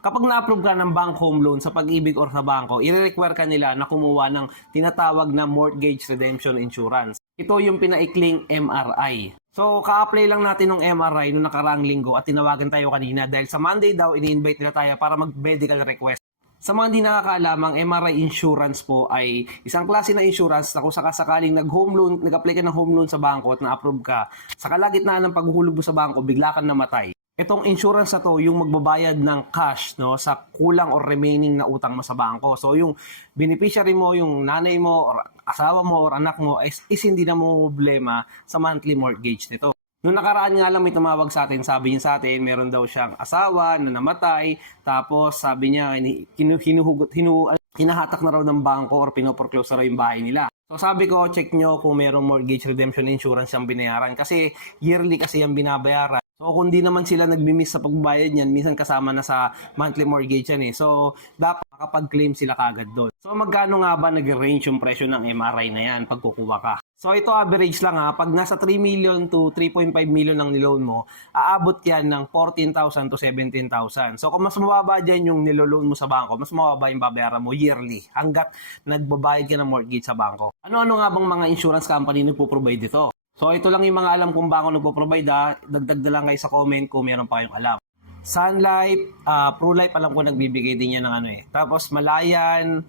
Kapag na-approve ka ng bank home loan sa pag-ibig or sa bangko, i-require ka nila na kumuha ng tinatawag na mortgage redemption insurance. Ito yung pinaikling MRI. So, ka-apply lang natin ng MRI noong nakaraang linggo at tinawagan tayo kanina dahil sa Monday daw, ini-invite nila tayo para mag-medical request. Sa mga hindi nakakaalam, ang MRI insurance po ay isang klase ng insurance na kung sakasakaling nag-home loan, nag-apply ka ng home loan sa bangko at na-approve ka, sa kalagitnaan ng paghuhulog mo sa bangko, bigla kang namatay. Itong insurance na to, yung magbabayad ng cash no sa kulang or remaining na utang mo sa bangko. So yung beneficiary mo, yung nanay mo or asawa mo or anak mo is, is hindi na mo problema sa monthly mortgage nito. Noong nakaraan nga lang may tumawag sa atin, sabi niya sa atin, meron daw siyang asawa na namatay, tapos sabi niya, hinu, hinu, hinuhugot, hinu, hinahatak na raw ng bangko or pinoporclose na raw yung bahay nila. So sabi ko, check nyo kung merong mortgage redemption insurance yung binayaran kasi yearly kasi yung binabayaran. So kung di naman sila nagmi-miss sa pagbayad niyan, minsan kasama na sa monthly mortgage yan eh. So dapat makapag-claim sila kagad doon. So magkano nga ba nag-range yung presyo ng MRI na yan pag kukuha ka? So ito average lang ha, pag nasa 3 million to 3.5 million ang niloan mo, aabot yan ng 14,000 to 17,000. So kung mas mababa dyan yung niloloan mo sa bangko, mas mababa yung babayaran mo yearly hanggat nagbabayad ka ng mortgage sa bangko. Ano-ano nga bang mga insurance company nagpo-provide dito? So ito lang yung mga alam kung bangko nagpo-provide ha. Dagdag na lang kayo sa comment kung meron pa kayong alam. Sun Life, ah, Pro Life alam ko nagbibigay din yan ng ano eh. Tapos Malayan,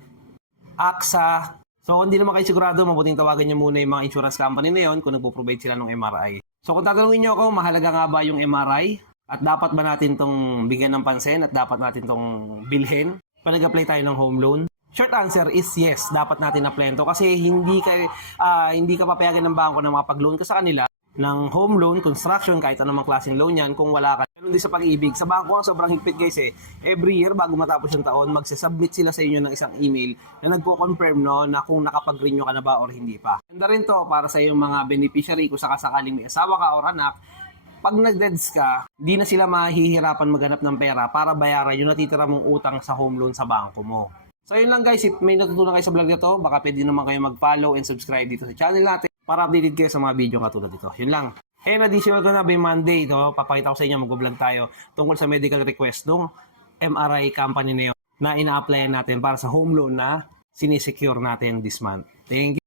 AXA. So kung hindi naman kayo sigurado, mabuting tawagan niyo muna yung mga insurance company na yon kung nagpo-provide sila ng MRI. So kung tatanungin niyo ako, mahalaga nga ba yung MRI? At dapat ba natin tong bigyan ng pansin at dapat natin tong bilhin? Pag nag-apply tayo ng home loan? Short answer is yes, dapat natin applyan to kasi hindi ka ah, hindi ka papayagan ng bangko na makapag-loan ka sa kanila ng home loan, construction, kahit anumang klaseng loan yan kung wala ka. Ganun din sa pag-ibig. Sa bangko ang sobrang higpit guys eh. Every year bago matapos yung taon, magsasubmit sila sa inyo ng isang email na nagpo-confirm no na kung nakapag-renew ka na ba or hindi pa. Ganda rin to para sa iyong mga beneficiary kung sakasakaling may asawa ka or anak pag nag-deads ka, di na sila mahihirapan maghanap ng pera para bayaran yung natitira mong utang sa home loan sa bangko mo. So yun lang guys, if may natutunan kayo sa vlog na to, baka pwede naman kayo mag-follow and subscribe dito sa channel natin para updated kayo sa mga video katulad dito. Yun lang. And additional ko na by Monday, ito, papakita ko sa inyo, mag-vlog tayo tungkol sa medical request ng MRI company na yun na ina-applyan natin para sa home loan na sinisecure natin this month. Thank you.